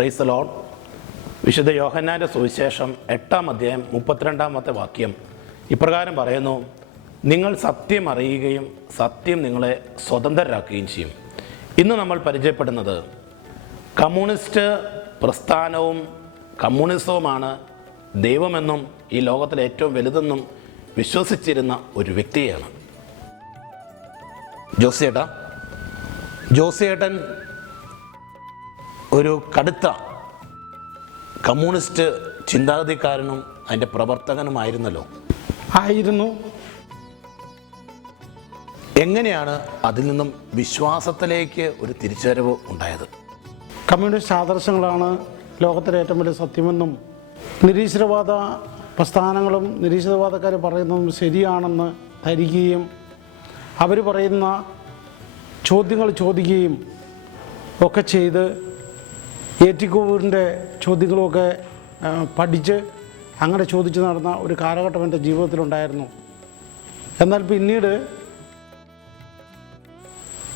Praise the Lord. വിശുദ്ധ യോഹന്നാൻ്റെ സുവിശേഷം 8-ാം അധ്യായം 32-ാമത്തെ വാക്യം ഇപ്രകാരം പറയുന്നു: നിങ്ങൾ സത്യം അറിയുകയും സത്യം നിങ്ങളെ സ്വതന്ത്രരാക്കുകയും ചെയ്യും. ഇന്ന് നമ്മൾ പരിചയപ്പെടുന്നത് കമ്മ്യൂണിസ്റ്റ് പ്രസ്ഥാനവും കമ്മ്യൂണിസവുമാണ് ദൈവമെന്നും ഈ ലോകത്തിലെ ഏറ്റവും വലുതെന്നും വിശ്വസിച്ചിരുന്ന ഒരു വ്യക്തിയാണ്. ജോസിയേട്ടൻ ഒരു കടുത്ത കമ്മ്യൂണിസ്റ്റ് ചിന്താഗതിക്കാരനും അതിൻ്റെ പ്രവർത്തകനുമായിരുന്നല്ലോ. ആയിരുന്നു. എങ്ങനെയാണ് അതിൽ നിന്നും വിശ്വാസത്തിലേക്ക് ഒരു തിരിച്ചുവരവ് ഉണ്ടായത്? കമ്മ്യൂണിസ്റ്റ് ആദർശങ്ങളാണ് ലോകത്തിലെ ഏറ്റവും വലിയ സത്യമെന്നും നിരീശ്വരവാദ പ്രസ്ഥാനങ്ങളും നിരീശ്വരവാദക്കാർ പറയുന്നതും ശരിയാണെന്ന് ധരിക്കുകയും അവർ പറയുന്ന ചോദ്യങ്ങൾ ചോദിക്കുകയും ഒക്കെ ചെയ്ത് ഏറ്റിക്കോവിൻ്റെ ചോദ്യങ്ങളുമൊക്കെ പഠിച്ച് അങ്ങനെ ചോദിച്ച് നടന്ന ഒരു കാലഘട്ടം എൻ്റെ ജീവിതത്തിലുണ്ടായിരുന്നു. എന്നാൽ പിന്നീട്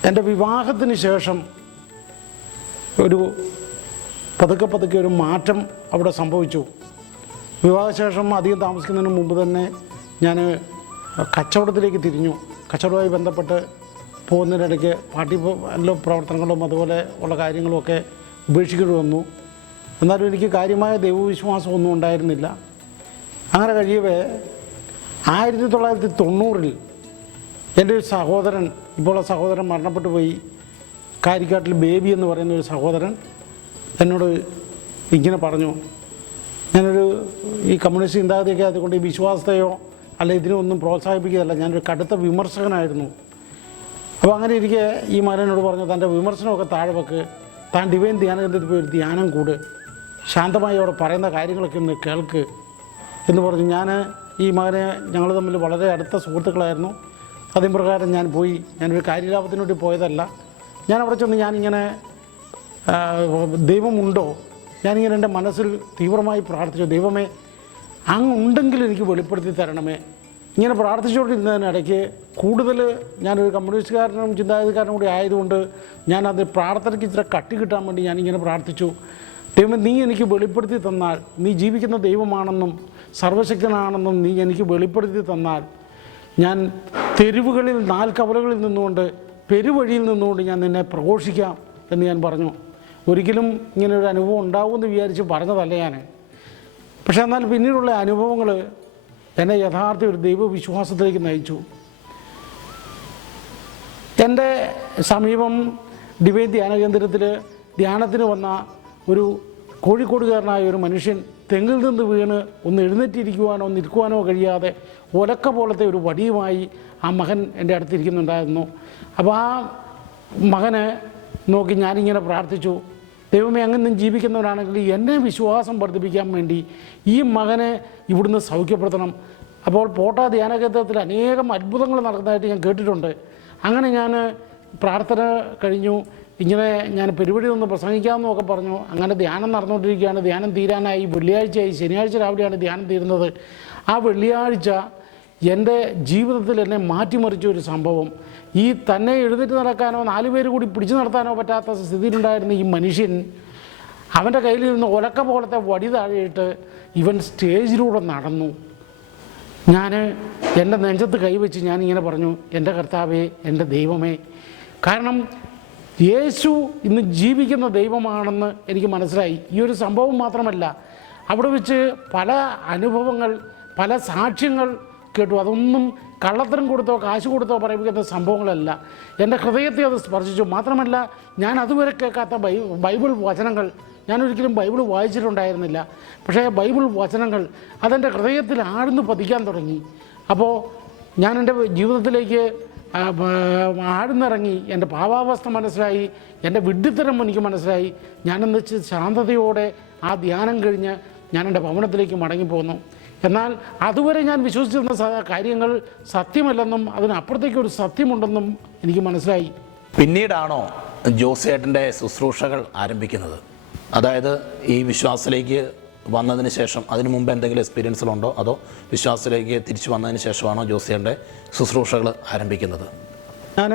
എൻ്റെ വിവാഹത്തിന് ശേഷം ഒരു പതുക്കെ ഒരു മാറ്റം അവിടെ സംഭവിച്ചു. വിവാഹശേഷം അധികം താമസിക്കുന്നതിന് മുമ്പ് തന്നെ ഞാൻ കച്ചവടത്തിലേക്ക് തിരിഞ്ഞു. കച്ചവടവുമായി ബന്ധപ്പെട്ട് പോകുന്നതിനിടയ്ക്ക് പാർട്ടി പ്രവർത്തനങ്ങളും അതുപോലെ ഉള്ള കാര്യങ്ങളുമൊക്കെ ഉപേക്ഷിക്കേണ്ടി വന്നു. എന്നാലും എനിക്ക് കാര്യമായ ദൈവവിശ്വാസമൊന്നും ഉണ്ടായിരുന്നില്ല. അങ്ങനെ കഴിയവേ 1990 എൻ്റെ ഒരു സഹോദരൻ, ഇപ്പോൾ ആ സഹോദരൻ മരണപ്പെട്ടു പോയി, കാരിക്കാട്ടിൽ ബേബി എന്ന് പറയുന്ന ഒരു സഹോദരൻ എന്നോട് ഇങ്ങനെ പറഞ്ഞു. ഈ കമ്മ്യൂണിസ്റ്റ് ചിന്താഗതിയൊക്കെ അതുകൊണ്ട് ഈ വിശ്വാസത്തെയോ അല്ല ഇതിനൊന്നും പ്രോത്സാഹിപ്പിക്കുകയല്ല, ഞാനൊരു കടുത്ത വിമർശകനായിരുന്നു. അപ്പോൾ അങ്ങനെ ഇരിക്കെ ഈ മകനോട് പറഞ്ഞു, തൻ്റെ വിമർശനമൊക്കെ താഴെ വെക്ക്, താൻ ഡിവൈൻ ധ്യാനകേന്ദ്രത്തിൽ പോയി ഒരു ധ്യാനം കൂട്, ശാന്തമായി അവിടെ പറയുന്ന കാര്യങ്ങളൊക്കെ ഒന്ന് കേൾക്ക് എന്ന് പറഞ്ഞു. ഈ മകനെ ഞങ്ങൾ തമ്മിൽ വളരെ അടുത്ത സുഹൃത്തുക്കളായിരുന്നു. അതിൻ പ്രകാരം ഞാൻ പോയി. ഞാനൊരു കാര്യലാഭത്തിന് വേണ്ടി പോയതല്ല. ഞാൻ അവിടെ ചെന്ന് ഞാനിങ്ങനെ ദൈവമുണ്ടോ, ഞാനിങ്ങനെ എൻ്റെ മനസ്സിൽ തീവ്രമായി പ്രാർത്ഥിച്ചു, ദൈവമേ അങ്ങ് ഉണ്ടെങ്കിൽ എനിക്ക് വെളിപ്പെടുത്തി തരണമേ. ഇങ്ങനെ പ്രാർത്ഥിച്ചുകൊണ്ടിരുന്നതിനിടയ്ക്ക് കൂടുതൽ ഞാനൊരു കമ്മ്യൂണിസ്റ്റുകാരനും ചിന്താഗതിക്കാരനും കൂടി ആയതുകൊണ്ട് ഞാനത് പ്രാർത്ഥനയ്ക്ക് ഇച്ചിരി കട്ടി കിട്ടാൻ വേണ്ടി ഞാനിങ്ങനെ പ്രാർത്ഥിച്ചു. ദൈവം നീ എനിക്ക് വെളിപ്പെടുത്തി തന്നാൽ, നീ ജീവിക്കുന്ന ദൈവമാണെന്നും സർവശക്തനാണെന്നും നീ എനിക്ക് വെളിപ്പെടുത്തി തന്നാൽ ഞാൻ തെരുവുകളിൽ നാൽക്കവലകളിൽ നിന്നുകൊണ്ട് പെരുവഴിയിൽ നിന്നുകൊണ്ട് ഞാൻ നിന്നെ പ്രഘോഷിക്കാം എന്ന് ഞാൻ പറഞ്ഞു. ഒരിക്കലും ഇങ്ങനെ ഒരു അനുഭവം ഉണ്ടാവുമെന്ന് വിചാരിച്ച് പറഞ്ഞതല്ല ഞാൻ. പക്ഷേ എന്നാൽ പിന്നീടുള്ള അനുഭവങ്ങൾ എന്നെ യഥാർത്ഥ ഒരു ദൈവവിശ്വാസത്തിലേക്ക് നയിച്ചു. എൻ്റെ സമീപം ഡിവൈൻ ധ്യാനകേന്ദ്രത്തിൽ ധ്യാനത്തിന് വന്ന ഒരു കോഴിക്കോടുകാരനായ ഒരു മനുഷ്യൻ തെങ്ങിൽ നിന്ന് വീണ് ഒന്ന് എഴുന്നേറ്റിരിക്കുവാനോ നിൽക്കുവാനോ കഴിയാതെ ഒലക്ക പോലത്തെ ഒരു വടിയുമായി ആ മകൻ എൻ്റെ അടുത്തിരിക്കുന്നുണ്ടായിരുന്നു. അപ്പോൾ ആ മകനെ നോക്കി ഞാനിങ്ങനെ പ്രാർത്ഥിച്ചു, ദൈവമേ അങ്ങനെ ജീവിക്കുന്നവരാണെങ്കിൽ എന്നെ വിശ്വാസം വർദ്ധിപ്പിക്കാൻ വേണ്ടി ഈ മകനെ ഇവിടുന്ന് സൗഖ്യപ്പെടുത്തണം. അപ്പോൾ പോട്ടാ ധ്യാനകേന്ദ്രത്തിൽ അനേകം അത്ഭുതങ്ങൾ നടക്കുന്നതായിട്ട് ഞാൻ കേട്ടിട്ടുണ്ട്. അങ്ങനെ ഞാൻ പ്രാർത്ഥന കഴിഞ്ഞു. ഇങ്ങനെ ഞാൻ പെരുവഴി ഒന്ന് പ്രസംഗിക്കാമെന്നൊക്കെ പറഞ്ഞു. അങ്ങനെ ധ്യാനം നടന്നുകൊണ്ടിരിക്കുകയാണ്. ധ്യാനം തീരാനായി, വെള്ളിയാഴ്ചയായി. ശനിയാഴ്ച രാവിലെയാണ് ധ്യാനം തീരുന്നത്. ആ വെള്ളിയാഴ്ച എൻ്റെ ജീവിതത്തിൽ എന്നെ മാറ്റിമറിച്ച ഒരു സംഭവം. ഈ തന്നെ എഴുന്നേറ്റ് നടക്കാനോ 4 പേര് കൂടി പിടിച്ചു നടത്താനോ പറ്റാത്ത സ്ഥിതിയിലുണ്ടായിരുന്ന ഈ മനുഷ്യൻ, അവൻ്റെ കയ്യിൽ നിന്ന് ഒലക്ക പോലത്തെ വടി താഴെയിട്ട് ഇവൻ സ്റ്റേജിലൂടെ നടന്നു. ഞാൻ എൻ്റെ നെഞ്ചത്ത് കൈവച്ച് ഞാനിങ്ങനെ പറഞ്ഞു, എൻ്റെ കർത്താവേ, എൻ്റെ ദൈവമേ. കാരണം യേശു ഇന്ന് ജീവിക്കുന്ന ദൈവമാണെന്ന് എനിക്ക് മനസ്സിലായി. ഈ ഒരു സംഭവം മാത്രമല്ല, അവിടെ വെച്ച് പല അനുഭവങ്ങൾ, പല സാക്ഷ്യങ്ങൾ കേട്ടു. അതൊന്നും കള്ളത്തരം കൊടുത്തോ കാശ് കൊടുത്തോ പറയിപ്പിക്കുന്ന സംഭവങ്ങളല്ല. എൻ്റെ ഹൃദയത്തെ അത് സ്പർശിച്ചു. മാത്രമല്ല, ഞാൻ അതുവരെ കേൾക്കാത്ത ബൈബിൾ വചനങ്ങൾ, ഞാനൊരിക്കലും ബൈബിൾ വായിച്ചിട്ടുണ്ടായിരുന്നില്ല. പക്ഷേ ബൈബിൾ വചനങ്ങൾ അതെൻ്റെ ഹൃദയത്തിൽ ആഴ്ന്ന് പതിക്കാൻ തുടങ്ങി. അപ്പോൾ ഞാൻ എൻ്റെ ജീവിതത്തിലേക്ക് ആഴ്ന്നിറങ്ങി. എൻ്റെ പാവാവസ്ഥ മനസ്സിലായി, എൻ്റെ വിഡ്ഢിത്തരം എനിക്ക് മനസ്സിലായി. ഞാനെന്ന് വെച്ച് ശാന്തതയോടെ ആ ധ്യാനം കഴിഞ്ഞ് ഞാൻ എൻ്റെ ഭവനത്തിലേക്ക് മടങ്ങിപ്പോന്നു. എന്നാൽ അതുവരെ ഞാൻ വിശ്വസിച്ചിരുന്ന കാര്യങ്ങൾ സത്യമല്ലെന്നും അതിനപ്പുറത്തേക്കൊരു സത്യമുണ്ടെന്നും എനിക്ക് മനസ്സിലായി. പിന്നീടാണോ ജോസിയേട്ടൻ്റെ ശുശ്രൂഷകൾ ആരംഭിക്കുന്നത്? അതായത് ഈ വിശ്വാസത്തിലേക്ക് വന്നതിന് ശേഷം, അതിനു മുമ്പ് എന്തെങ്കിലും എക്സ്പീരിയൻസുകളുണ്ടോ, അതോ വിശ്വാസത്തിലേക്ക് തിരിച്ചു വന്നതിന് ശേഷമാണോ ജോസിയേട്ടൻ്റെ ശുശ്രൂഷകൾ ആരംഭിക്കുന്നത്? ഞാൻ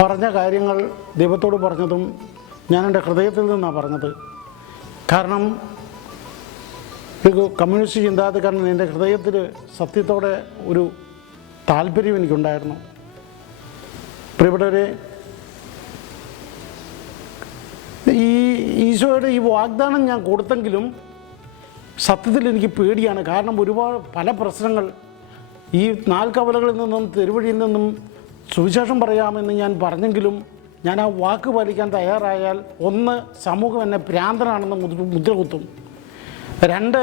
പറഞ്ഞ കാര്യങ്ങൾ ദൈവത്തോട് പറഞ്ഞതും ഞാൻ എൻ്റെ ഹൃദയത്തിൽ നിന്നാണ് പറഞ്ഞത്. കാരണം ഒരു കമ്മ്യൂണിസ്റ്റ് ചിന്താഗതിക്കാരൻ എൻ്റെ ഹൃദയത്തിൽ സത്യത്തോടെ ഒരു താല്പര്യം എനിക്കുണ്ടായിരുന്നു. പ്രിയപ്പെട്ടവരെ, ഈ ഈശോയുടെ ഈ വാഗ്ദാനം ഞാൻ കൊടുത്തെങ്കിലും സത്യത്തിൽ എനിക്ക് പേടിയാണ്. കാരണം പല പ്രശ്നങ്ങൾ ഈ നാൽക്കവലകളിൽ നിന്നും തെരുവഴിയിൽ നിന്നും സുവിശേഷം പറയാമെന്ന് ഞാൻ പറഞ്ഞെങ്കിലും ഞാൻ ആ വാക്ക് പാലിക്കാൻ തയ്യാറായാൽ, ഒന്ന്, സമൂഹം എന്നെ ഭ്രാന്തനാണെന്ന് മുദ്ര കുത്തും. 2,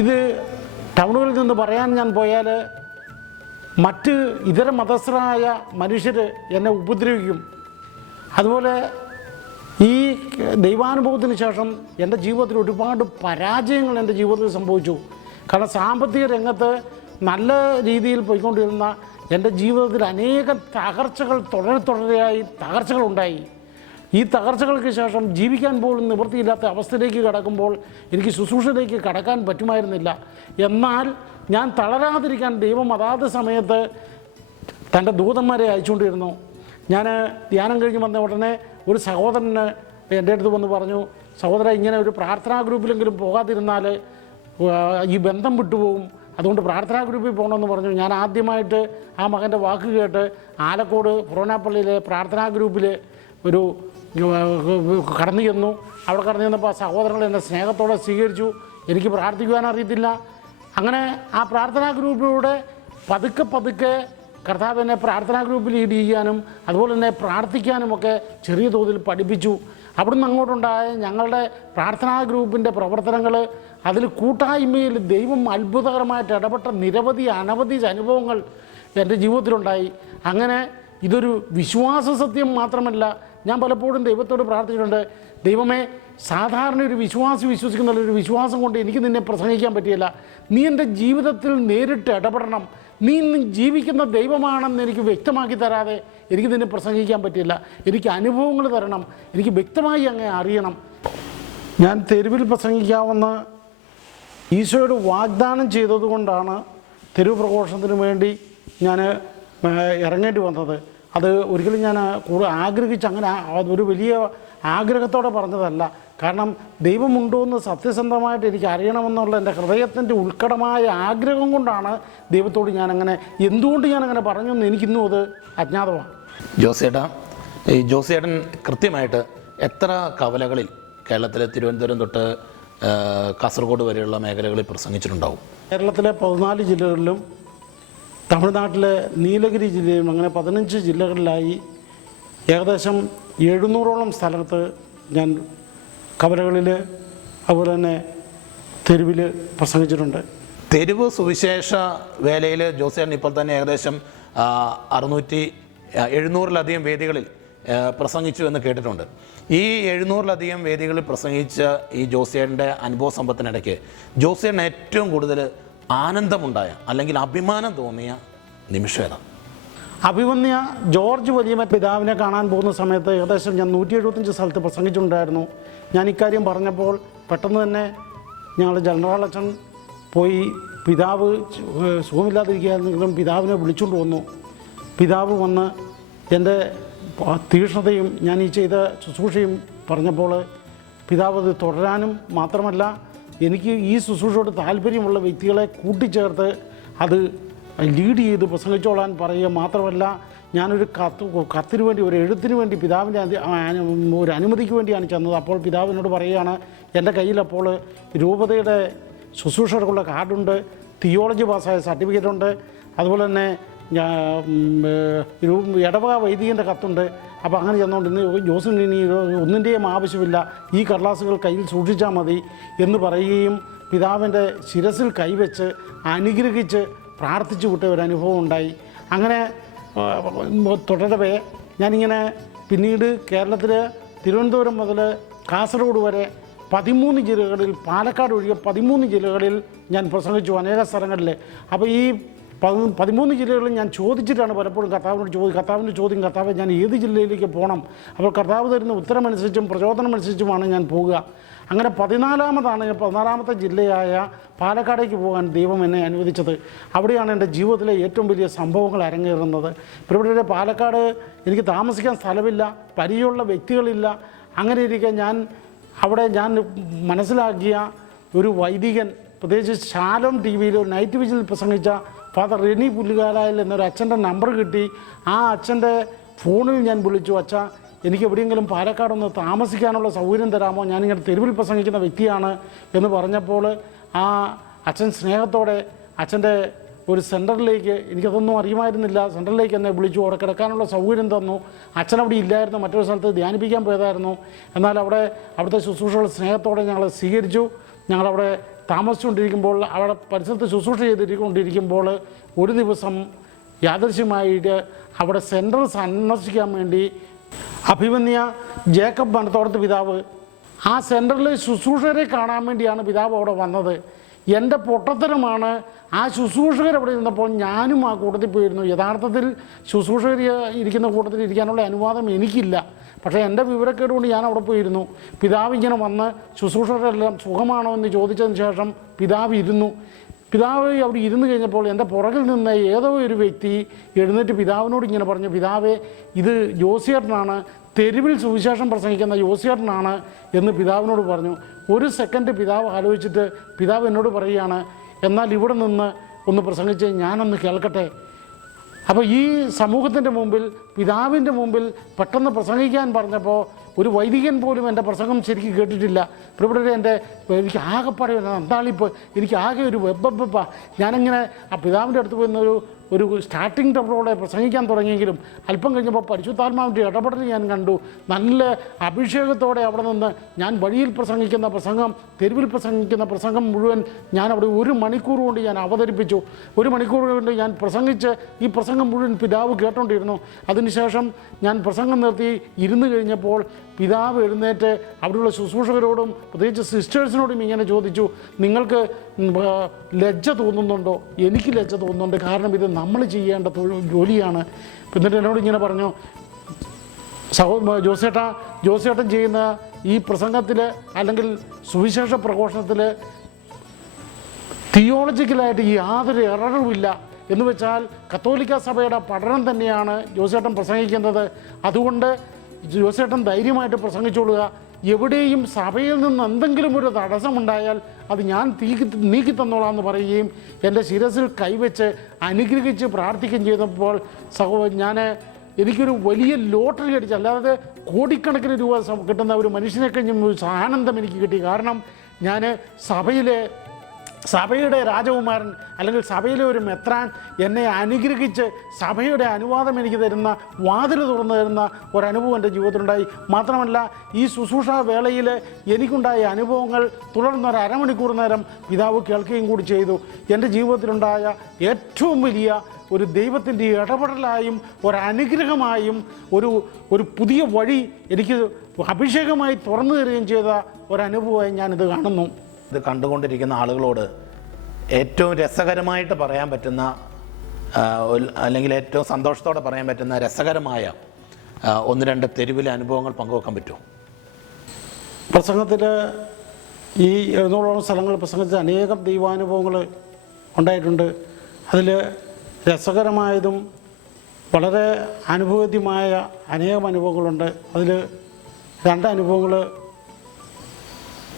ഇത് ടൗണുകളിൽ നിന്ന് പറയാൻ ഞാൻ പോയാൽ മറ്റ് ഇതര മതസ്ഥരായ മനുഷ്യർ എന്നെ ഉപദ്രവിക്കും. അതുപോലെ ഈ ദൈവാനുഭവത്തിന് ശേഷം എൻ്റെ ജീവിതത്തിൽ ഒരുപാട് പരാജയങ്ങൾ എൻ്റെ ജീവിതത്തിൽ സംഭവിച്ചു. കാരണം സാമ്പത്തിക രംഗത്ത് നല്ല രീതിയിൽ പോയിക്കൊണ്ടിരുന്ന എൻ്റെ ജീവിതത്തിൽ അനേകം തകർച്ചകൾ തുടരെയായി തകർച്ചകളുണ്ടായി. ഈ തകർച്ചകൾക്ക് ശേഷം ജീവിക്കാൻ പോലും നിവൃത്തിയില്ലാത്ത അവസ്ഥയിലേക്ക് കടക്കുമ്പോൾ എനിക്ക് ശുശ്രൂഷയിലേക്ക് കടക്കാൻ പറ്റുമായിരുന്നില്ല. എന്നാൽ ഞാൻ തളരാതിരിക്കാൻ ദൈവം അതാത് സമയത്ത് തൻ്റെ ദൂതന്മാരെ അയച്ചുകൊണ്ടിരുന്നു. ഞാൻ ധ്യാനം കഴിഞ്ഞ് വന്ന ഉടനെ ഒരു സഹോദരന് എൻ്റെ അടുത്ത് വന്ന് പറഞ്ഞു, സഹോദര, ഇങ്ങനെ ഒരു പ്രാർത്ഥനാ ഗ്രൂപ്പിലെങ്കിലും പോകാതിരുന്നാൽ ഈ ബന്ധം വിട്ടുപോകും, അതുകൊണ്ട് പ്രാർത്ഥനാ ഗ്രൂപ്പിൽ പോകണമെന്ന് പറഞ്ഞു. ഞാൻ ആദ്യമായിട്ട് ആ മകൻ്റെ വാക്ക് കേട്ട് ആലക്കോട് ഫൊറോനാപ്പള്ളിയിലെ പ്രാർത്ഥനാ ഗ്രൂപ്പിൽ ഒരു കടന്നു ചെന്നു. അവിടെ കടന്നു ചെന്നപ്പോൾ ആ സഹോദരങ്ങൾ എന്നെ സ്നേഹത്തോടെ സ്വീകരിച്ചു. എനിക്ക് പ്രാർത്ഥിക്കുവാൻ അറിയത്തില്ല. അങ്ങനെ ആ പ്രാർത്ഥനാ ഗ്രൂപ്പിലൂടെ പതുക്കെ കർത്താവ് എന്നെ പ്രാർത്ഥനാ ഗ്രൂപ്പിൽ ലീഡ് ചെയ്യാനും അതുപോലെ തന്നെ പ്രാർത്ഥിക്കാനുമൊക്കെ ചെറിയ തോതിൽ പഠിപ്പിച്ചു. അവിടുന്ന് അങ്ങോട്ടുണ്ടായ ഞങ്ങളുടെ പ്രാർത്ഥനാ ഗ്രൂപ്പിൻ്റെ പ്രവർത്തനങ്ങൾ, അതിൽ കൂട്ടായ്മയിൽ ദൈവം അത്ഭുതകരമായിട്ട് ഇടപെട്ട അനവധി അനുഭവങ്ങൾ എൻ്റെ ജീവിതത്തിലുണ്ടായി. അങ്ങനെ ഇതൊരു വിശ്വാസ സത്യം മാത്രമല്ല, ഞാൻ പലപ്പോഴും ദൈവത്തോട് പ്രാർത്ഥിച്ചിട്ടുണ്ട്, ദൈവമേ, സാധാരണ ഒരു വിശ്വസിക്കുന്ന ഒരു വിശ്വാസം കൊണ്ട് എനിക്ക് നിന്നെ പ്രസംഗിക്കാൻ പറ്റിയില്ല. നീ എൻ്റെ ജീവിതത്തിൽ നേരിട്ട് ഇടപെടണം. നീ ഇന്ന് ജീവിക്കുന്ന ദൈവമാണെന്ന് എനിക്ക് വ്യക്തമാക്കി തരാതെ എനിക്ക് നിന്നെ പ്രസംഗിക്കാൻ പറ്റില്ല. എനിക്ക് അനുഭവങ്ങൾ തരണം, എനിക്ക് വ്യക്തമായി അങ്ങ് അറിയണം. ഞാൻ തെരുവിൽ പ്രസംഗിക്കാമെന്ന് ഈശോയോട് വാഗ്ദാനം ചെയ്തതുകൊണ്ടാണ് തെരുവ് പ്രഘോഷണത്തിന് വേണ്ടി ഞാൻ ഇറങ്ങേണ്ടി വന്നത്. അത് ഒരിക്കലും ഞാൻ ആഗ്രഹിച്ച് അങ്ങനെ ഒരു വലിയ ആഗ്രഹത്തോടെ പറഞ്ഞതല്ല. കാരണം ദൈവമുണ്ടോ എന്ന് സത്യസന്ധമായിട്ട് എനിക്ക് അറിയണമെന്നുള്ള എൻ്റെ ഹൃദയത്തിൻ്റെ ഉത്കടമായ ആഗ്രഹം കൊണ്ടാണ് ദൈവത്തോട് എന്തുകൊണ്ട് ഞാനങ്ങനെ പറഞ്ഞു എന്ന് എനിക്കിന്നും അത് അജ്ഞാതമാണ്. ജോസേട്ടൻ കൃത്യമായിട്ട് എത്ര കവലകളിൽ കേരളത്തിലെ തിരുവനന്തപുരം തൊട്ട് കാസർഗോഡ് വരെയുള്ള മേഖലകളിൽ പ്രസംഗിച്ചിട്ടുണ്ടാവും? കേരളത്തിലെ 14 ജില്ലകളിലും തമിഴ്നാട്ടിലെ നീലഗിരി ജില്ലയിലും അങ്ങനെ 15 ജില്ലകളിലായി ഏകദേശം 700ഓളം സ്ഥലത്ത് ഞാൻ കവലകളിൽ അതുപോലെ തന്നെ തെരുവിൽ പ്രസംഗിച്ചിട്ടുണ്ട്. തെരുവ് സുവിശേഷ വേലയിൽ ജോസേട്ടൻ ഇപ്പോൾ തന്നെ ഏകദേശം 700-ലധികം വേദികളിൽ പ്രസംഗിച്ചു എന്ന് കേട്ടിട്ടുണ്ട്. ഈ 700-ലധികം വേദികളിൽ പ്രസംഗിച്ച ഈ ജോസേട്ടൻ്റെ അനുഭവ സമ്പത്തിനിടയ്ക്ക് ജോസേട്ടന് ഏറ്റവും കൂടുതൽ ആനന്ദമുണ്ടായ അല്ലെങ്കിൽ അഭിമാനം തോന്നിയ നിമിഷം ഏതാണ്? അഭിമന്യ ജോർജ് വലിയ പിതാവിനെ കാണാൻ പോകുന്ന സമയത്ത് ഏകദേശം ഞാൻ 175 സ്ഥലത്ത് പ്രസംഗിച്ചിട്ടുണ്ടായിരുന്നു. ഞാൻ ഇക്കാര്യം പറഞ്ഞപ്പോൾ പെട്ടെന്ന് തന്നെ ഞങ്ങൾ ജനറൽ അച്ഛൻ പോയി, പിതാവ് സുഖമില്ലാതിരിക്കുകയായിരുന്നെങ്കിലും പിതാവിനെ വിളിച്ചുകൊണ്ട് വന്നു. പിതാവ് വന്ന് എൻ്റെ തീക്ഷ്ണതയും ഞാൻ ഈ ചെയ്ത ശുശ്രൂഷയും പറഞ്ഞപ്പോൾ പിതാവ് അത് തുടരാനും മാത്രമല്ല എനിക്ക് ഈ ശുശ്രൂഷയോട് താല്പര്യമുള്ള വ്യക്തികളെ കൂട്ടിച്ചേർത്ത് അത് ലീഡ് ചെയ്ത് പ്രസംഗിച്ചോളാൻ പറയുക മാത്രമല്ല, ഞാനൊരു കത്തിന് വേണ്ടി ഒരു എഴുത്തിന് വേണ്ടി പിതാവിൻ്റെ ഒരു അനുമതിക്ക് വേണ്ടിയാണ് ചെന്നത്. അപ്പോൾ പിതാവിനോട് പറയുകയാണ്, എൻ്റെ കയ്യിൽ അപ്പോൾ രൂപതയുടെ ശുശ്രൂഷകർക്കുള്ള കാർഡുണ്ട്, തിയോളജി പാസ്സായ സർട്ടിഫിക്കറ്റുണ്ട്, അതുപോലെ തന്നെ ഇടവക വൈദികൻ്റെ കത്തുണ്ട്. അപ്പോൾ അങ്ങനെ ചെന്നുകൊണ്ട് ഇന്ന് ജോസിന് ഇനി ഒന്നിൻ്റെയും ആവശ്യമില്ല, ഈ കടലാസുകൾ കയ്യിൽ സൂക്ഷിച്ചാൽ മതി എന്ന് പറയുകയും പിതാവിൻ്റെ ശിരസിൽ കൈവച്ച് അനുഗ്രഹിച്ച് പ്രാർത്ഥിച്ചു വിട്ട ഒരു അനുഭവം ഉണ്ടായി. അങ്ങനെ തുടരവേ ഞാനിങ്ങനെ പിന്നീട് കേരളത്തിൽ തിരുവനന്തപുരം മുതൽ കാസർഗോഡ് വരെ 13 ജില്ലകളിൽ, പാലക്കാട് ഒഴികെ 13 ജില്ലകളിൽ ഞാൻ പ്രസംഗിച്ചു അനേക സ്ഥലങ്ങളിൽ. അപ്പോൾ ഈ 13 ജില്ലകളിൽ ഞാൻ ചോദിച്ചിട്ടാണ് പലപ്പോഴും കർത്താവിൻ്റെ ചോദ്യം, കർത്താവ് ഞാൻ ഏത് ജില്ലയിലേക്ക് പോകണം? അപ്പോൾ കർത്താവ് തരുന്ന ഉത്തരമനുസരിച്ചും പ്രചോദനമനുസരിച്ചുമാണ് ഞാൻ പോവുക. അങ്ങനെ 14ാമത്തെ ജില്ലയായ പാലക്കാടേക്ക് പോകാൻ ദൈവം എന്നെ അനുവദിച്ചത്. അവിടെയാണ് എൻ്റെ ജീവിതത്തിലെ ഏറ്റവും വലിയ സംഭവങ്ങൾ അരങ്ങേറുന്നത്. ഇവിടെ പാലക്കാട് എനിക്ക് താമസിക്കാൻ സ്ഥലമില്ല, പരിചയമുള്ള വ്യക്തികളില്ല. അങ്ങനെ ഇരിക്കെ ഞാൻ മനസ്സിലാക്കിയ ഒരു വൈദികൻ, പ്രത്യേകിച്ച് ശാലോം ടി വിയിൽ നൈറ്റ് വിജിൽ പ്രസംഗിച്ച ഫാദർ റെനി പുല്ലുകാലായിൽ എന്നൊരു അച്ഛൻ്റെ നമ്പർ കിട്ടി. ആ അച്ഛൻ്റെ ഫോണിൽ ഞാൻ വിളിച്ചു, അച്ഛാ എനിക്ക് എവിടെയെങ്കിലും പാലക്കാടൊന്ന് താമസിക്കാനുള്ള സൗകര്യം തരാമോ, ഞാനിങ്ങനെ തെരുവിൽ പ്രസംഗിക്കുന്ന വ്യക്തിയാണ് എന്ന് പറഞ്ഞപ്പോൾ ആ അച്ഛൻ സ്നേഹത്തോടെ അച്ഛൻ്റെ ഒരു സെൻറ്ററിലേക്ക്, എനിക്കതൊന്നും അറിയുമായിരുന്നില്ല, സെൻറ്ററിലേക്ക് എന്നെ വിളിച്ചു, അവിടെ കിടക്കാനുള്ള സൗകര്യം തന്നു. അച്ഛനവിടെ ഇല്ലായിരുന്നു, മറ്റൊരു സ്ഥലത്ത് ധ്യാനിപ്പിക്കാൻ പോയതായിരുന്നു. എന്നാൽ അവിടുത്തെ ശുശ്രൂഷകൾ സ്നേഹത്തോടെ ഞങ്ങളെ സ്വീകരിച്ചു. ഞങ്ങളവിടെ താമസിച്ചുകൊണ്ടിരിക്കുമ്പോൾ, അവിടെ പരിസരത്ത് ശുശ്രൂഷ ചെയ്തിരിക്കൊണ്ടിരിക്കുമ്പോൾ ഒരു ദിവസം യാദൃശ്യമായിട്ട് അവിടെ സെൻറ്റർ സന്ദർശിക്കാൻ വേണ്ടി അഭിമന്യ ജേക്കബ് മനത്തോടത്ത് പിതാവ് ആ സെൻറ്ററിലെ ശുശ്രൂഷകരെ കാണാൻ വേണ്ടിയാണ് പിതാവ് അവിടെ വന്നത്. എൻ്റെ പൊട്ടത്തരമാണ്. ആ ശുശ്രൂഷകർ അവിടെ ഇരുന്നപ്പോൾ ഞാനും ആ കൂട്ടത്തിൽ പോയിരുന്നു. യഥാർത്ഥത്തിൽ ശുശ്രൂഷകർ ഇരിക്കുന്ന കൂട്ടത്തിൽ ഇരിക്കാനുള്ള അനുവാദം എനിക്കില്ല. പക്ഷേ എൻ്റെ വിവരക്കേട് കൊണ്ട് ഞാൻ അവിടെ പോയിരുന്നു. പിതാവ് ഇങ്ങനെ വന്ന് ശുശ്രൂഷകരെല്ലാം സുഖമാണോ എന്ന് ചോദിച്ചതിന് ശേഷം പിതാവ് ഇരുന്നു. പിതാവ് അവിടെ ഇരുന്ന് കഴിഞ്ഞപ്പോൾ എൻ്റെ പുറകിൽ നിന്ന് ഏതോ ഒരു വ്യക്തി എഴുന്നേറ്റ് പിതാവിനോട് ഇങ്ങനെ പറഞ്ഞു, പിതാവേ ഇത് ജോസിയേട്ടനാണ്, തെരുവിൽ സുവിശേഷം പ്രസംഗിക്കുന്ന ജോസിയേട്ടനാണ് എന്ന് പിതാവിനോട് പറഞ്ഞു. ഒരു സെക്കൻഡ് പിതാവ് ആലോചിച്ചിട്ട് പിതാവ് എന്നോട് പറയുകയാണ്, എന്നാൽ ഇവിടെ നിന്ന് ഒന്ന് പ്രസംഗിച്ച് ഞാനൊന്ന് കേൾക്കട്ടെ. അപ്പോൾ ഈ സമൂഹത്തിൻ്റെ മുമ്പിൽ, പിതാവിൻ്റെ മുമ്പിൽ പെട്ടെന്ന് പ്രസംഗിക്കാൻ പറഞ്ഞപ്പോൾ ഒരു വൈദികൻ പോലും എൻ്റെ പ്രസംഗം ശരിക്കും കേട്ടിട്ടില്ല. ഇവിടെ എനിക്ക് ആകെപ്പാടെ എന്താളിപ്പോൾ എനിക്ക് ആകെ ഒരു വെബ്ബ. ഞാനിങ്ങനെ ആ പിതാവിൻ്റെ അടുത്ത് പോയിരുന്നൊരു സ്റ്റാർട്ടിങ് ട്രബിളോടെ പ്രസംഗിക്കാൻ തുടങ്ങിയെങ്കിലും അല്പം കഴിഞ്ഞപ്പോൾ പരിശുദ്ധാത്മാവിൻ്റെ ഇടപെടൽ ഞാൻ കണ്ടു. നല്ല അഭിഷേകത്തോടെ അവിടെ നിന്ന് ഞാൻ വഴിയിൽ പ്രസംഗിക്കുന്ന പ്രസംഗം, തെരുവിൽ പ്രസംഗിക്കുന്ന പ്രസംഗം മുഴുവൻ ഞാൻ അവിടെ 1 മണിക്കൂർ കൊണ്ട് ഞാൻ അവതരിപ്പിച്ചു. 1 മണിക്കൂർ കൊണ്ട് ഞാൻ പ്രസംഗിച്ച് ഈ പ്രസംഗം മുഴുവൻ പിതാവ് കേട്ടോണ്ടിരുന്നു. അതിനുശേഷം ഞാൻ പ്രസംഗം നിർത്തി ഇരുന്ന് കഴിഞ്ഞപ്പോൾ പിതാവ് എഴുന്നേറ്റ് അവിടെയുള്ള ശുശ്രൂഷകരോടും പ്രത്യേകിച്ച് സിസ്റ്റേഴ്സിനോടും ഇങ്ങനെ ചോദിച്ചു, നിങ്ങൾക്ക് ലജ്ജ തോന്നുന്നുണ്ടോ? എനിക്ക് ലജ്ജ തോന്നുന്നുണ്ട്, കാരണം ഇത് നമ്മൾ ചെയ്യേണ്ട ജോലിയാണ്. എന്നിട്ട് എന്നോട് ഇങ്ങനെ പറഞ്ഞു, ജോസേട്ടൻ ചെയ്യുന്ന ഈ പ്രസംഗത്തിൽ അല്ലെങ്കിൽ സുവിശേഷ പ്രഘോഷണത്തിൽ തിയോളജിക്കലായിട്ട് യാതൊരു എററുമില്ല. എന്ന് വെച്ചാൽ കത്തോലിക്ക സഭയുടെ പഠനം തന്നെയാണ് ജോസേട്ടൻ പ്രസംഗിക്കുന്നത്. അതുകൊണ്ട് ജോസേട്ടൻ ധൈര്യമായിട്ട് പ്രസംഗിച്ചോളുക. എവിടെയും സഭയിൽ നിന്ന് എന്തെങ്കിലും ഒരു തടസ്സമുണ്ടായാൽ അത് ഞാൻ നീക്കി തന്നോളാമെന്ന് പറയുകയും എൻ്റെ ശിരസിൽ കൈവച്ച് അനുഗ്രഹിച്ച് പ്രാർത്ഥിക്കുകയും ചെയ്തപ്പോൾ എനിക്കൊരു വലിയ ലോട്ടറി അടിച്ചു. അല്ലാതെ കോടിക്കണക്കിന് രൂപ കിട്ടുന്ന ഒരു മനുഷ്യനെ കഴിഞ്ഞും ആനന്ദം എനിക്ക് കിട്ടി. കാരണം ഞാൻ സഭയുടെ രാജകുമാരൻ അല്ലെങ്കിൽ സഭയിലെ ഒരു മെത്രാൻ എന്നെ അനുഗ്രഹിച്ച് സഭയുടെ അനുവാദം എനിക്ക് തരുന്ന, വാതിൽ തുറന്നു തരുന്ന ഒരനുഭവം എൻ്റെ ജീവിതത്തിലുണ്ടായി. മാത്രമല്ല ഈ ശുശ്രൂഷ വേളയിൽ എനിക്കുണ്ടായ അനുഭവങ്ങൾ തുടർന്നൊരു അരമണിക്കൂർ നേരം പിതാവ് കേൾക്കുകയും കൂടി ചെയ്തു. എൻ്റെ ജീവിതത്തിലുണ്ടായ ഏറ്റവും വലിയ ഒരു ദൈവത്തിൻ്റെ ഇടപെടലായും ഒരനുഗ്രഹമായും ഒരു പുതിയ വഴി എനിക്ക് അഭിഷേകമായി തുറന്നു തരികയും ചെയ്ത ഒരനുഭവമായി ഞാനിത് കാണുന്നു. ഇത് കണ്ടുകൊണ്ടിരിക്കുന്ന ആളുകളോട് ഏറ്റവും രസകരമായിട്ട് പറയാൻ പറ്റുന്ന അല്ലെങ്കിൽ ഏറ്റവും സന്തോഷത്തോടെ പറയാൻ പറ്റുന്ന രസകരമായ 1-2 തെരുവിലെ അനുഭവങ്ങൾ പങ്കുവെക്കാൻ പറ്റുമോ? പ്രസംഗത്തിൽ ഈ 700ഓളം സ്ഥലങ്ങളിൽ പ്രസംഗിച്ച അനേകം ദൈവാനുഭവങ്ങൾ ഉണ്ടായിട്ടുണ്ട്. അതിൽ രസകരമായതും വളരെ അനുഭവദ്യമായ അനേകം അനുഭവങ്ങളുണ്ട്. അതിൽ 2 അനുഭവങ്ങൾ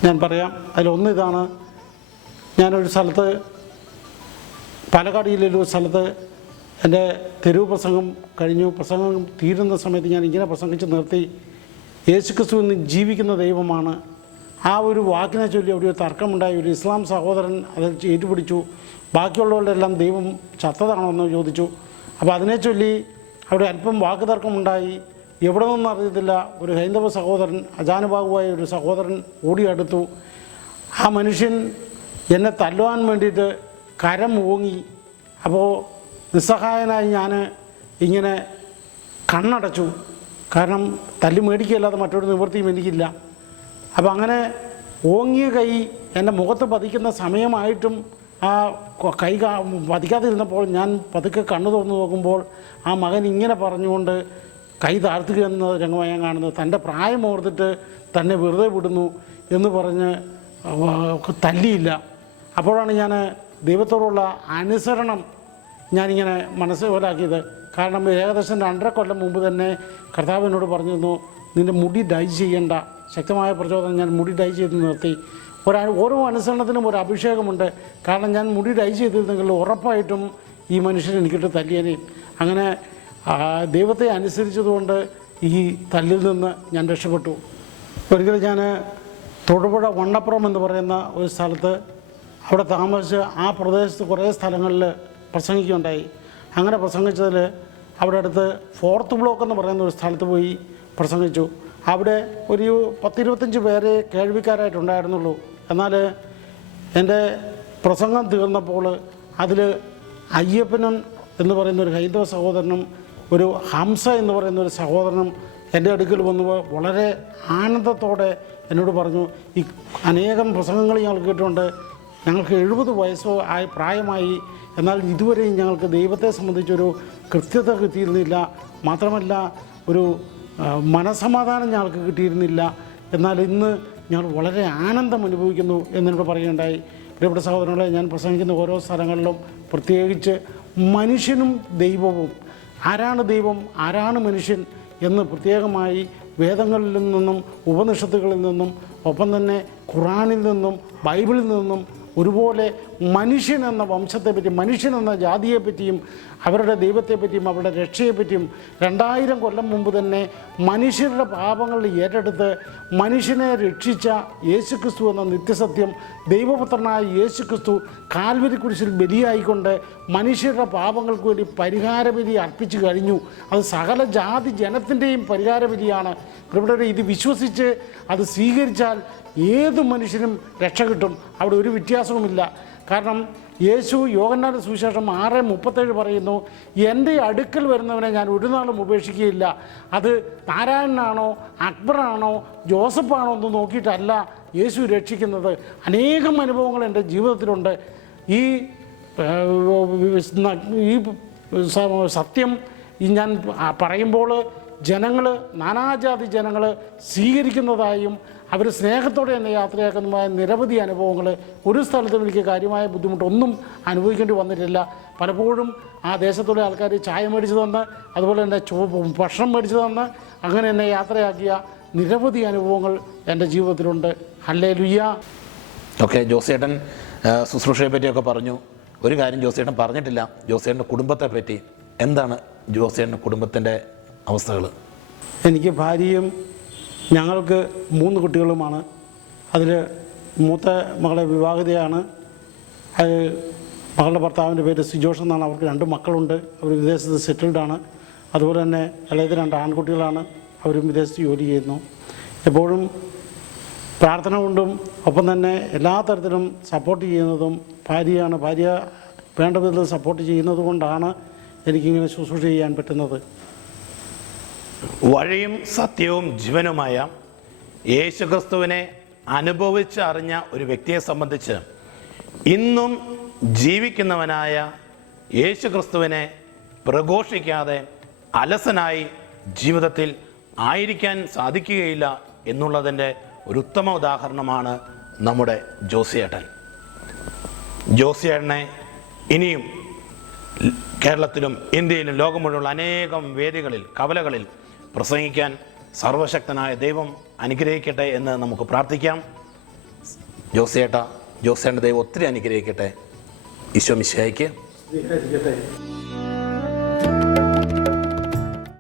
ഞാൻ പറയാം. അതിലൊന്ന് ഇതാണ്. ഞാനൊരു സ്ഥലത്ത്, പാലക്കാട് ജില്ലയിലൊരു സ്ഥലത്ത് എൻ്റെ തെരുവ് പ്രസംഗം കഴിഞ്ഞു. പ്രസംഗം തീരുന്ന സമയത്ത് ഞാൻ ഇങ്ങനെ പ്രസംഗിച്ച് നിർത്തി, യേശുക്രിസ്തു ഇന്ന് ജീവിക്കുന്ന ദൈവമാണ്. ആ ഒരു വാക്കിനെ ചൊല്ലി അവിടെ ഒരു തർക്കമുണ്ടായി. ഒരു ഇസ്ലാം സഹോദരൻ അത് ഏറ്റുപിടിച്ചു. ബാക്കിയുള്ളവരുടെ എല്ലാം ദൈവം ചത്തതാണോ എന്ന് ചോദിച്ചു. അപ്പോൾ അതിനെ ചൊല്ലി അവിടെ അല്പം വാക്ക് തർക്കമുണ്ടായി. എവിടെ നിന്നും അറിയത്തില്ല, ഒരു ഹൈന്ദവ സഹോദരൻ, അജാനുബാഹുവായ ഒരു സഹോദരൻ ഓടിയെടുത്തു. ആ മനുഷ്യൻ എന്നെ തല്ലുവാൻ വേണ്ടിയിട്ട് കരം ഓങ്ങി. അപ്പോൾ നിസ്സഹായനായി ഞാൻ ഇങ്ങനെ കണ്ണടച്ചു. കാരണം തല്ലി മേടിക്കുകയല്ലാതെ മറ്റൊരു നിവൃത്തിയും എനിക്കില്ല. അപ്പോൾ അങ്ങനെ ഓങ്ങിയ കൈ എൻ്റെ മുഖത്ത് പതിക്കുന്ന സമയമായിട്ടും ആ കൈ പതിക്കാതിരുന്നപ്പോൾ ഞാൻ പതുക്കെ കണ്ണു തുറന്നു നോക്കുമ്പോൾ ആ മകൻ ഇങ്ങനെ പറഞ്ഞുകൊണ്ട് കൈ താഴ്ത്തുക എന്ന രംഗമായി ഞാൻ കാണുന്നത്. തൻ്റെ പ്രായം ഓർത്തിട്ട് തന്നെ വെറുതെ വിടുന്നു എന്ന് പറഞ്ഞ് തല്ലിയില്ല. അപ്പോഴാണ് ഞാൻ ദൈവത്തോടുള്ള അനുസരണം ഞാനിങ്ങനെ മനസ്സിലാക്കിയത്. കാരണം ഏകദേശം 2.5 കൊല്ലം മുമ്പ് തന്നെ കർത്താവ് എന്നോട് പറഞ്ഞിരുന്നു, നിൻ്റെ മുടി ഡൈ ചെയ്യേണ്ട. ശക്തമായ പ്രചോദനം, ഞാൻ മുടി ഡൈ ചെയ്ത് നിർത്തി. ഓരോ അനുസരണത്തിനും ഒരു അഭിഷേകമുണ്ട്. കാരണം ഞാൻ മുടി ഡൈ ചെയ്തിരുന്നെങ്കിൽ ഉറപ്പായിട്ടും ഈ മനുഷ്യൻ എനിക്കിട്ട് തല്ലിയനെ. അങ്ങനെ ദൈവത്തെ അനുസരിച്ചതുകൊണ്ട് ഈ തല്ലിൽ നിന്ന് ഞാൻ രക്ഷപ്പെട്ടു. ഒരിക്കലും ഞാൻ തൊടുപുഴ വണ്ണപ്പുറം എന്ന് പറയുന്ന ഒരു സ്ഥലത്ത് അവിടെ താമസിച്ച് ആ പ്രദേശത്ത് കുറേ സ്ഥലങ്ങളിൽ പ്രസംഗിക്കുകയുണ്ടായി. അങ്ങനെ പ്രസംഗിച്ചതിൽ അവിടെ അടുത്ത് 4th ബ്ലോക്ക് എന്ന് പറയുന്ന ഒരു സ്ഥലത്ത് പോയി പ്രസംഗിച്ചു. അവിടെ ഒരു 10-25 പേരെ കേൾവിക്കാരായിട്ടുണ്ടായിരുന്നുള്ളൂ. എന്നാൽ എൻ്റെ പ്രസംഗം തീർന്നപ്പോൾ അതിൽ അയ്യപ്പനും എന്ന് പറയുന്ന ഒരു ഹൈന്ദവ സഹോദരനും ഒരു ഹംസ എന്ന് പറയുന്ന ഒരു സഹോദരനും എൻ്റെ അടുക്കൽ വന്നു വളരെ ആനന്ദത്തോടെ എന്നോട് പറഞ്ഞു, ഈ അനേകം പ്രസംഗങ്ങൾ ഞങ്ങൾ കേട്ടിട്ടുണ്ട്, ഞങ്ങൾക്ക് 70 വയസ്സോ പ്രായമായി, എന്നാൽ ഇതുവരെയും ഞങ്ങൾക്ക് ദൈവത്തെ സംബന്ധിച്ചൊരു കൃത്യത കിട്ടിയിരുന്നില്ല, മാത്രമല്ല ഒരു മനസമാധാനം ഞങ്ങൾക്ക് കിട്ടിയിരുന്നില്ല, എന്നാൽ ഇന്ന് ഞങ്ങൾ വളരെ ആനന്ദം അനുഭവിക്കുന്നു എന്നോട് പറയുകയുണ്ടായി. പ്രിയപ്പെട്ട സഹോദരങ്ങളെ, ഞാൻ പ്രസംഗിക്കുന്ന ഓരോ സ്ഥലങ്ങളിലും പ്രത്യേകിച്ച് മനുഷ്യനും ദൈവവും, ആരാണ് ദൈവം ആരാണ് മനുഷ്യൻ എന്ന് പ്രത്യേകമായി വേദങ്ങളിൽ നിന്നും ഉപനിഷത്തുകളിൽ നിന്നും ഒപ്പം തന്നെ ഖുറാനിൽ നിന്നും ബൈബിളിൽ നിന്നും ഒരുപോലെ മനുഷ്യൻ എന്ന വംശത്തെപ്പറ്റി, മനുഷ്യൻ എന്ന ജാതിയെപ്പറ്റിയും അവരുടെ ദൈവത്തെപ്പറ്റിയും അവരുടെ രക്ഷയെപ്പറ്റിയും 2000 കൊല്ലം മുമ്പ് തന്നെ മനുഷ്യരുടെ പാപങ്ങൾ ഏറ്റെടുത്ത് മനുഷ്യനെ രക്ഷിച്ച യേശുക്രിസ്തു എന്ന നിത്യസത്യം, ദൈവപുത്രനായ യേശുക്രിസ്തു കാൽവരി കുരിശിൽ ബലിയായിക്കൊണ്ട് മനുഷ്യരുടെ പാപങ്ങൾക്ക് വേണ്ടി പരിഹാരബലി അർപ്പിച്ചു കഴിഞ്ഞു. അത് സകല ജാതി ജനത്തിൻ്റെയും പരിഹാരബലിയാണ്. ഇവിടെ ഇത് വിശ്വസിച്ച് അത് സ്വീകരിച്ചാൽ ഏത് മനുഷ്യനും രക്ഷ കിട്ടും. അവിടെ ഒരു വ്യത്യാസവുമില്ല. കാരണം യേശു യോഹന്നാന്റെ സുവിശേഷം 6:37 പറയുന്നു, എൻ്റെ അടുക്കൽ വരുന്നവനെ ഞാൻ ഒരു നാളും ഉപേക്ഷിക്കുകയില്ല. അത് നാരായണനാണോ അക്ബറാണോ ജോസഫാണോ എന്ന് നോക്കിയിട്ടല്ല യേശു രക്ഷിക്കുന്നത്. അനേകം അനുഭവങ്ങൾ എൻ്റെ ജീവിതത്തിലുണ്ട്. ഈ സത്യം ഞാൻ പറയുമ്പോൾ ജനങ്ങൾ, നാനാജാതി ജനങ്ങൾ സ്വീകരിക്കുന്നതായും അവർ സ്നേഹത്തോടെ എന്നെ യാത്രയാക്കുന്നതുമായ നിരവധി അനുഭവങ്ങൾ. ഒരു സ്ഥലത്തും എനിക്ക് കാര്യമായ ബുദ്ധിമുട്ടൊന്നും അനുഭവിക്കേണ്ടി വന്നിട്ടില്ല. പലപ്പോഴും ആ ദേശത്തുള്ള ആൾക്കാർ ചായ മേടിച്ചു തന്ന്, അതുപോലെ തന്നെ ഭക്ഷണം മേടിച്ചു തന്ന് അങ്ങനെ എന്നെ യാത്രയാക്കിയ നിരവധി അനുഭവങ്ങൾ എൻ്റെ ജീവിതത്തിലുണ്ട്. ഹല്ലേലൂയ. ഓക്കെ, ജോസേട്ടൻ ശുശ്രൂഷയെ പറ്റിയൊക്കെ പറഞ്ഞു. ഒരു കാര്യം ജോസേട്ടൻ പറഞ്ഞിട്ടില്ല, ജോസേട്ടൻ്റെ കുടുംബത്തെ പറ്റി. എന്താണ് ജോസേട്ടൻ്റെ കുടുംബത്തിൻ്റെ അവസ്ഥകൾ? എനിക്ക് ഭാര്യയും ഞങ്ങൾക്ക് 3 കുട്ടികളുമാണ്. അതിൽ മൂത്ത മകളെ വിവാഹിതയാണ്. അത് മകളുടെ ഭർത്താവിൻ്റെ പേര് സിജോഷ് എന്നാണ്. അവർക്ക് 2 മക്കളുണ്ട്. അവർ വിദേശത്ത് സെറ്റിൽഡാണ്. അതുപോലെ തന്നെ ഇളയത് 2 ആൺകുട്ടികളാണ്. അവരും വിദേശത്ത് ജോലി ചെയ്യുന്നു. എപ്പോഴും പ്രാർത്ഥന കൊണ്ടും ഒപ്പം തന്നെ എല്ലാ തരത്തിലും സപ്പോർട്ട് ചെയ്യുന്നതും ഭാര്യയാണ്. ഭാര്യ വേണ്ട വിധത്തിൽ സപ്പോർട്ട് ചെയ്യുന്നത് കൊണ്ടാണ് എനിക്കിങ്ങനെ ശുശ്രൂഷ ചെയ്യാൻ പറ്റുന്നത്. വഴിയും സത്യവും ജീവനുമായ യേശുക്രിസ്തുവിനെ അനുഭവിച്ചറിഞ്ഞ ഒരു വ്യക്തിയെ സംബന്ധിച്ച് ഇന്നും ജീവിക്കുന്നവനായ യേശുക്രിസ്തുവിനെ പ്രഘോഷിക്കാതെ അലസനായി ജീവിതത്തിൽ ആയിരിക്കാൻ സാധിക്കുകയില്ല എന്നുള്ളതിൻ്റെ ഒരു ഉത്തമ ഉദാഹരണമാണ് നമ്മുടെ ജോസിയേട്ടൻ. ജോസിയേട്ടനെ ഇനിയും കേരളത്തിലും ഇന്ത്യയിലും ലോകം മുഴുവനുള്ള അനേകം വേദികളിൽ, കവലകളിൽ പ്രസംഗിക്കാൻ സർവശക്തനായ ദൈവം അനുഗ്രഹിക്കട്ടെ എന്ന് നമുക്ക് പ്രാർത്ഥിക്കാം. ജോസിയേട്ടൻ്റെ ദൈവം ഒത്തിരി അനുഗ്രഹിക്കട്ടെ. ഈശോ മിശിഹായ്ക്ക്